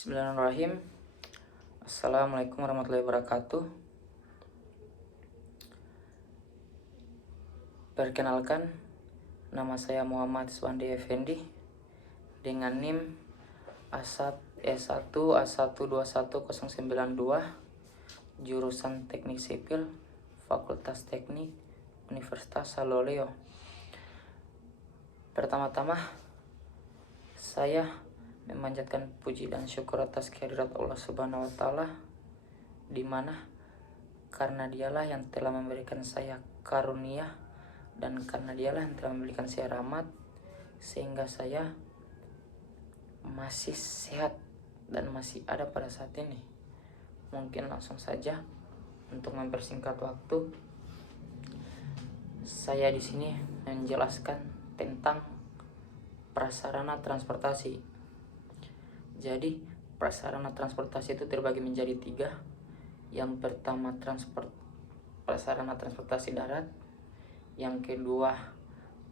Bismillahirrahmanirrahim. Assalamualaikum warahmatullahi wabarakatuh. Perkenalkan, nama saya Muhammad Iswandi Effendi dengan NIM A1S1A121092, jurusan Teknik Sipil, Fakultas Teknik, Universitas Saloleo. Pertama-tama, saya memanjatkan puji dan syukur atas kehadirat Allah Subhanahu wa Ta'ala, di mana karena Dialah yang telah memberikan saya karunia dan karena Dialah yang telah memberikan saya rahmat sehingga saya masih sehat dan masih ada pada saat ini. Mungkin langsung saja untuk mempersingkat waktu, saya di sini menjelaskan tentang prasarana transportasi. Jadi, prasarana transportasi itu terbagi menjadi 3. Yang pertama prasarana transportasi darat, yang kedua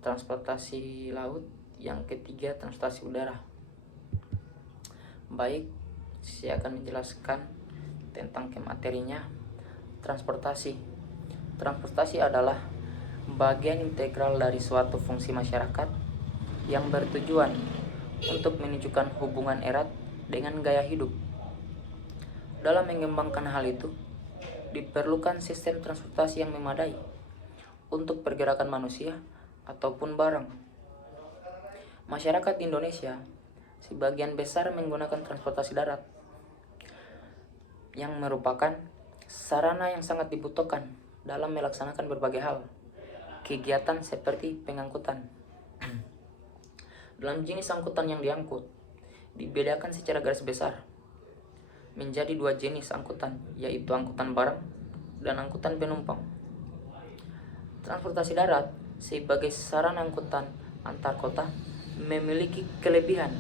transportasi laut, yang ketiga transportasi udara. Baik, saya akan menjelaskan tentang materinya. Transportasi adalah bagian integral dari suatu fungsi masyarakat yang bertujuan untuk menunjukkan hubungan erat dengan gaya hidup. Dalam mengembangkan hal itu, diperlukan sistem transportasi yang memadai untuk pergerakan manusia ataupun barang. Masyarakat Indonesia sebagian besar menggunakan transportasi darat, yang merupakan sarana yang sangat dibutuhkan dalam melaksanakan berbagai hal, kegiatan seperti pengangkutan. Dalam jenis angkutan yang diangkut, dibedakan secara garis besar menjadi 2 jenis angkutan, yaitu angkutan barang dan angkutan penumpang. Transportasi darat sebagai sarana angkutan antar kota memiliki kelebihan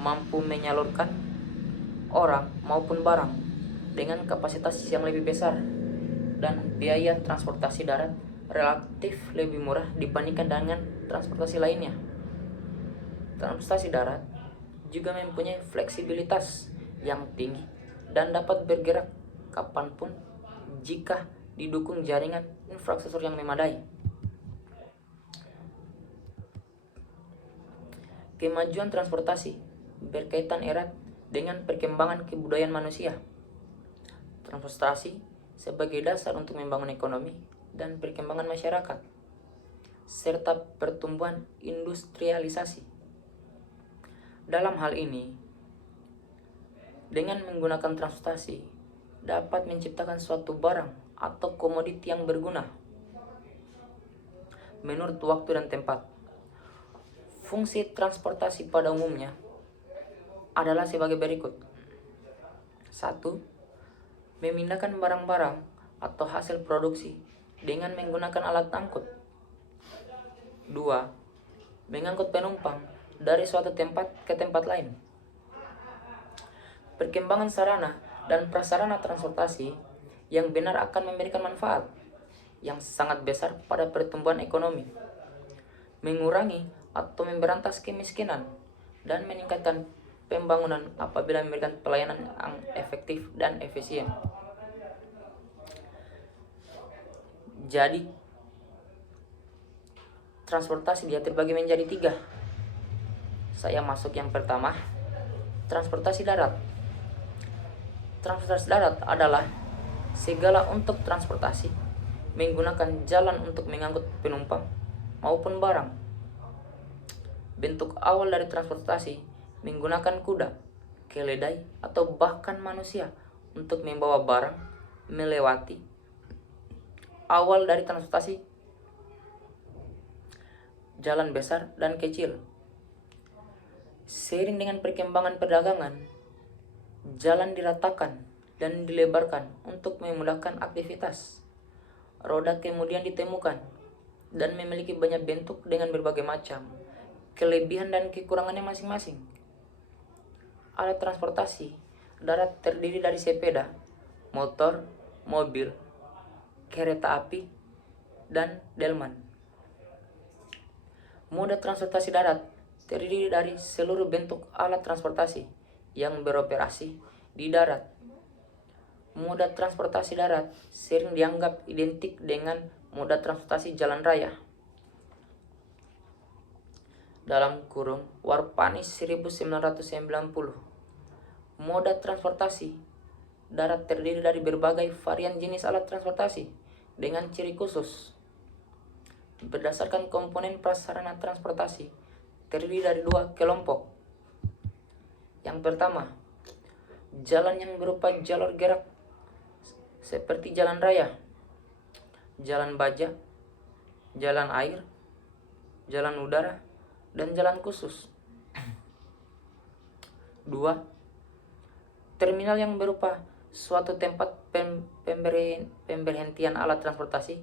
mampu menyalurkan orang maupun barang dengan kapasitas yang lebih besar, dan biaya transportasi darat relatif lebih murah dibandingkan dengan transportasi lainnya. Transportasi darat juga mempunyai fleksibilitas yang tinggi dan dapat bergerak kapanpun jika didukung jaringan infrastruktur yang memadai. Kemajuan transportasi berkaitan erat dengan perkembangan kebudayaan manusia. Transportasi sebagai dasar untuk membangun ekonomi dan perkembangan masyarakat, serta pertumbuhan industrialisasi. Dalam hal ini, dengan menggunakan transportasi dapat menciptakan suatu barang atau komoditi yang berguna menurut waktu dan tempat. Fungsi transportasi pada umumnya adalah sebagai berikut. 1. Memindahkan barang-barang atau hasil produksi dengan menggunakan alat angkut. 2. Mengangkut penumpang dari suatu tempat ke tempat lain. Perkembangan sarana dan prasarana transportasi yang benar akan memberikan manfaat yang sangat besar pada pertumbuhan ekonomi, mengurangi atau memberantas kemiskinan, dan meningkatkan pembangunan apabila memberikan pelayanan yang efektif dan efisien. Jadi, transportasi dia terbagi menjadi 3. Saya masuk yang pertama, transportasi darat. Transportasi darat adalah segala untuk transportasi menggunakan jalan untuk mengangkut penumpang maupun barang. Bentuk awal dari transportasi menggunakan kuda, keledai, atau bahkan manusia untuk membawa barang melewati. Awal dari transportasi jalan besar dan kecil. Seiring dengan perkembangan perdagangan, jalan diratakan dan dilebarkan untuk memudahkan aktivitas. Roda kemudian ditemukan dan memiliki banyak bentuk dengan berbagai macam kelebihan dan kekurangannya masing-masing. Alat transportasi darat terdiri dari sepeda, motor, mobil, kereta api, dan delman. Moda transportasi darat terdiri dari seluruh bentuk alat transportasi yang beroperasi di darat. Moda transportasi darat sering dianggap identik dengan moda transportasi jalan raya. Dalam kurung Warpanis 1990. Moda transportasi darat terdiri dari berbagai varian jenis alat transportasi dengan ciri khusus. Berdasarkan komponen prasarana transportasi, terdiri dari dua kelompok. Yang pertama, jalan yang berupa jalur gerak seperti jalan raya, jalan baja, jalan air, jalan udara, dan jalan khusus. Dua, terminal yang berupa suatu tempat pemberhentian alat transportasi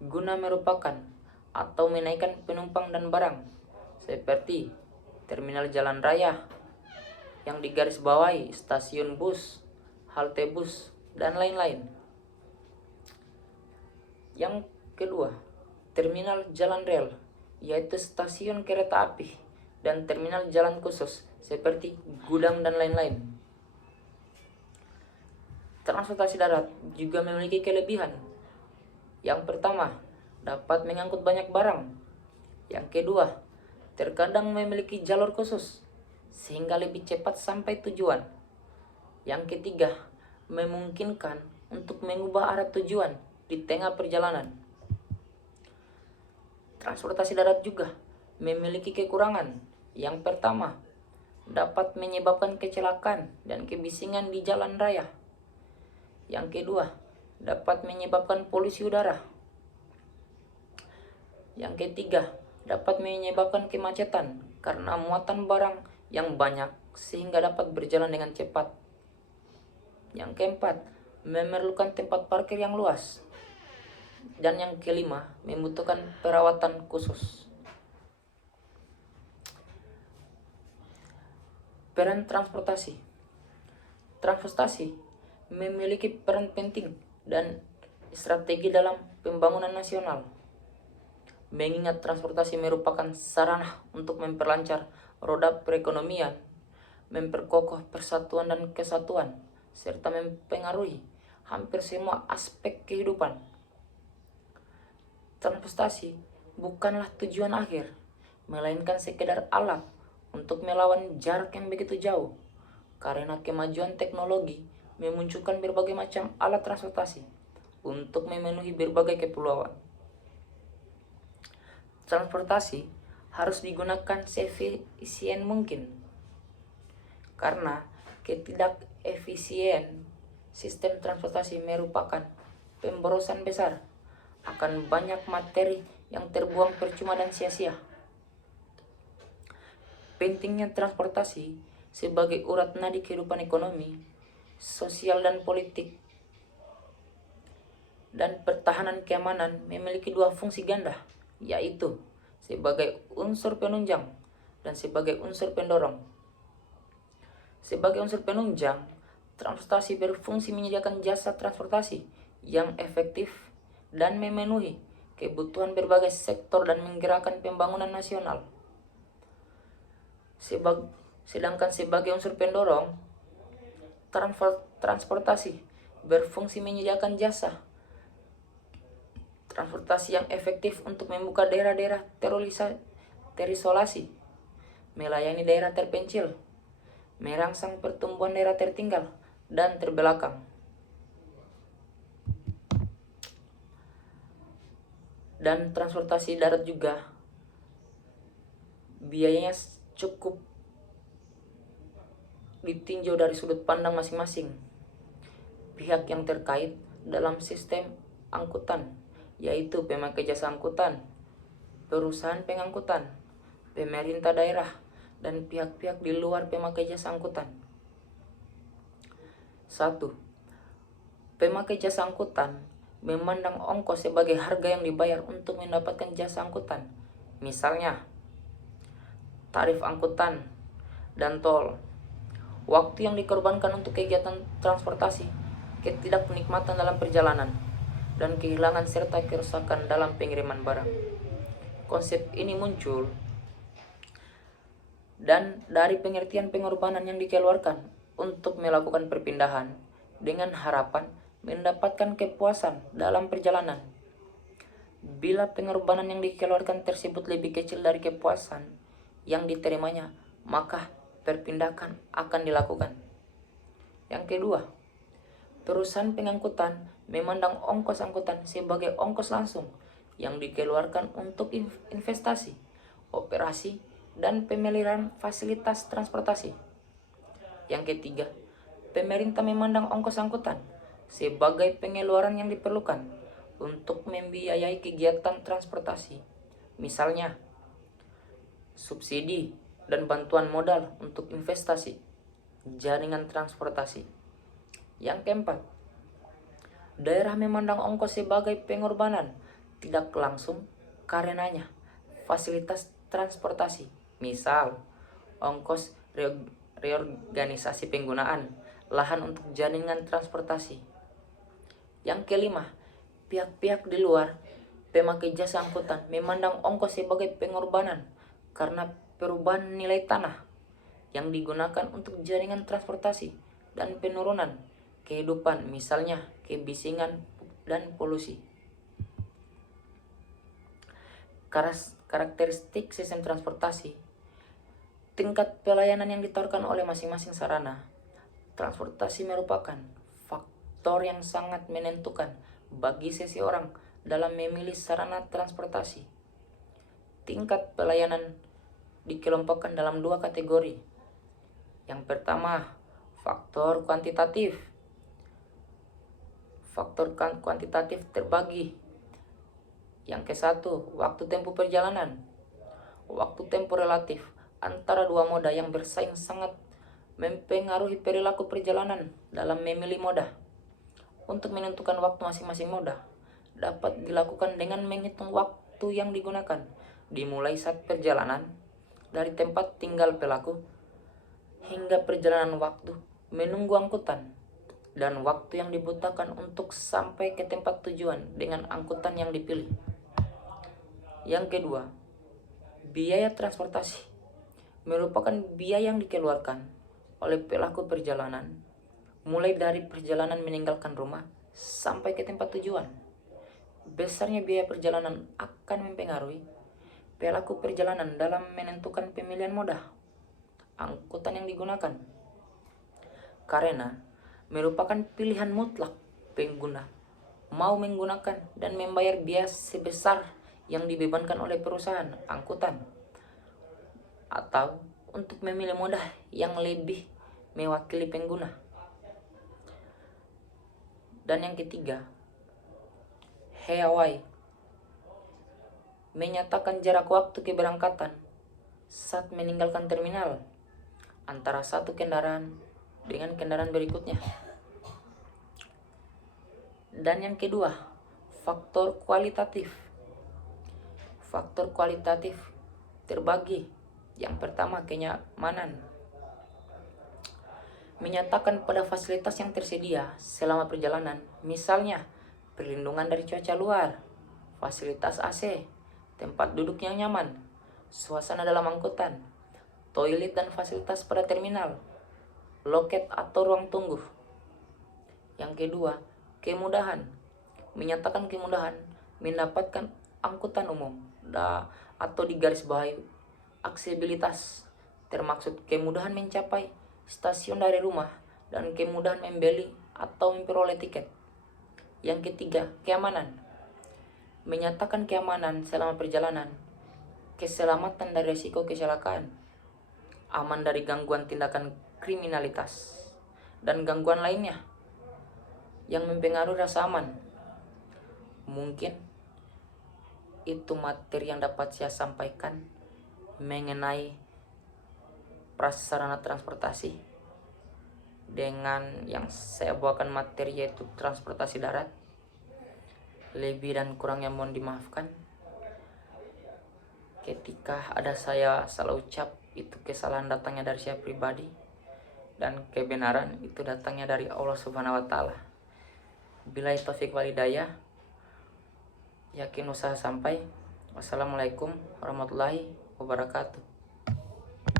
guna merupakan atau menaikkan penumpang dan barang, seperti terminal jalan raya yang digarisbawahi stasiun bus, halte bus, dan lain-lain. Yang kedua, terminal jalan rel, yaitu stasiun kereta api dan terminal jalan khusus seperti gudang dan lain-lain. Transportasi darat juga memiliki kelebihan. Yang pertama, dapat mengangkut banyak barang. Yang kedua, terkadang memiliki jalur khusus sehingga lebih cepat sampai tujuan. Yang ketiga, memungkinkan untuk mengubah arah tujuan di tengah perjalanan. Transportasi darat juga memiliki kekurangan. Yang pertama, dapat menyebabkan kecelakaan dan kebisingan di jalan raya. Yang kedua, dapat menyebabkan polusi udara. Yang ketiga, dapat menyebabkan kemacetan karena muatan barang yang banyak sehingga dapat berjalan dengan cepat. Yang keempat, memerlukan tempat parkir yang luas. Dan yang kelima, membutuhkan perawatan khusus. Peran transportasi. Transportasi memiliki peran penting dan strategi dalam pembangunan nasional. Mengingat transportasi merupakan sarana untuk memperlancar roda perekonomian, memperkokoh persatuan dan kesatuan, serta mempengaruhi hampir semua aspek kehidupan. Transportasi bukanlah tujuan akhir, melainkan sekedar alat untuk melawan jarak yang begitu jauh, karena kemajuan teknologi memunculkan berbagai macam alat transportasi untuk memenuhi berbagai keperluan. Transportasi harus digunakan seefisien mungkin, karena ketidakefisien sistem transportasi merupakan pemborosan besar akan banyak materi yang terbuang percuma dan sia-sia. Pentingnya transportasi sebagai urat nadi kehidupan ekonomi, sosial dan politik, dan pertahanan keamanan memiliki dua fungsi ganda, yaitu sebagai unsur penunjang dan sebagai unsur pendorong. Sebagai unsur penunjang, transportasi berfungsi menyediakan jasa transportasi yang efektif dan memenuhi kebutuhan berbagai sektor dan menggerakkan pembangunan nasional. Sedangkan sebagai unsur pendorong, transportasi berfungsi menyediakan jasa transportasi yang efektif untuk membuka daerah-daerah terisolasi, melayani daerah terpencil, merangsang pertumbuhan daerah tertinggal dan terbelakang. Dan transportasi darat juga biayanya cukup ditinjau dari sudut pandang masing-masing pihak yang terkait dalam sistem angkutan, yaitu pemakai jasa angkutan, perusahaan pengangkutan, pemerintah daerah, dan pihak-pihak di luar pemakai jasa angkutan. 1. Pemakai jasa angkutan memandang ongkos sebagai harga yang dibayar untuk mendapatkan jasa angkutan. Misalnya, tarif angkutan dan tol, waktu yang dikorbankan untuk kegiatan transportasi, ketidaknikmatan dalam perjalanan, dan kehilangan serta kerusakan dalam pengiriman barang. Konsep ini muncul dan dari pengertian pengorbanan yang dikeluarkan untuk melakukan perpindahan dengan harapan mendapatkan kepuasan dalam perjalanan. Bila pengorbanan yang dikeluarkan tersebut lebih kecil dari kepuasan yang diterimanya, maka perpindahan akan dilakukan. Yang kedua, perusahaan pengangkutan memandang ongkos angkutan sebagai ongkos langsung yang dikeluarkan untuk investasi, operasi, dan pemeliharaan fasilitas transportasi. Yang ketiga, pemerintah memandang ongkos angkutan sebagai pengeluaran yang diperlukan untuk membiayai kegiatan transportasi, misalnya subsidi dan bantuan modal untuk investasi jaringan transportasi. Yang keempat, daerah memandang ongkos sebagai pengorbanan tidak langsung karenanya fasilitas transportasi, misal ongkos reorganisasi penggunaan lahan untuk jaringan transportasi. Yang kelima, pihak-pihak di luar pemakai jasa angkutan memandang ongkos sebagai pengorbanan karena perubahan nilai tanah yang digunakan untuk jaringan transportasi dan penurunan kehidupan, misalnya kebisingan dan polusi. Karakteristik sistem transportasi, tingkat pelayanan yang ditawarkan oleh masing-masing sarana transportasi merupakan faktor yang sangat menentukan bagi seseorang dalam memilih sarana transportasi. Tingkat pelayanan dikelompokkan dalam dua kategori. Yang pertama, faktor kuantitatif. Faktor kuantitatif terbagi. Yang ke-1, waktu tempuh perjalanan. Waktu tempuh relatif antara dua moda yang bersaing sangat mempengaruhi perilaku perjalanan dalam memilih moda. Untuk menentukan waktu masing-masing moda dapat dilakukan dengan menghitung waktu yang digunakan dimulai saat perjalanan dari tempat tinggal pelaku hingga perjalanan waktu menunggu angkutan dan waktu yang dibutuhkan untuk sampai ke tempat tujuan dengan angkutan yang dipilih. Yang kedua, biaya transportasi merupakan biaya yang dikeluarkan oleh pelaku perjalanan mulai dari perjalanan meninggalkan rumah sampai ke tempat tujuan. Besarnya biaya perjalanan akan mempengaruhi pelaku perjalanan dalam menentukan pemilihan moda angkutan yang digunakan, karena merupakan pilihan mutlak pengguna mau menggunakan dan membayar biaya sebesar yang dibebankan oleh perusahaan angkutan atau untuk memilih moda yang lebih mewakili pengguna. Dan yang ketiga, Hawaii menyatakan jarak waktu keberangkatan saat meninggalkan terminal antara satu kendaraan dengan kendaraan berikutnya. Dan yang kedua, faktor kualitatif. Faktor kualitatif terbagi. Yang pertama, kenyamanan. Menyatakan pada fasilitas yang tersedia selama perjalanan, misalnya perlindungan dari cuaca luar, fasilitas AC, tempat duduk yang nyaman, suasana dalam angkutan, toilet dan fasilitas pada terminal, loket atau ruang tunggu. Yang kedua, kemudahan. Menyatakan kemudahan mendapatkan angkutan umum atau digarisbawahi aksesibilitas, termaksud kemudahan mencapai stasiun dari rumah dan kemudahan membeli atau memperoleh tiket. Yang ketiga, keamanan. Menyatakan keamanan selama perjalanan, keselamatan dari risiko kecelakaan, aman dari gangguan tindakan kriminalitas, dan gangguan lainnya yang mempengaruhi rasa aman. Mungkin itu materi yang dapat saya sampaikan mengenai prasarana transportasi dengan yang saya bawakan materi yaitu transportasi darat. Lebih dan kurangnya mohon dimaafkan. Ketika ada saya salah ucap, itu kesalahan datangnya dari saya pribadi dan kebenaran itu datangnya dari Allah Subhanahu wa taala. Billahi taufik wal hidayah. Yakin usaha sampai. Wassalamualaikum warahmatullahi wabarakatuh.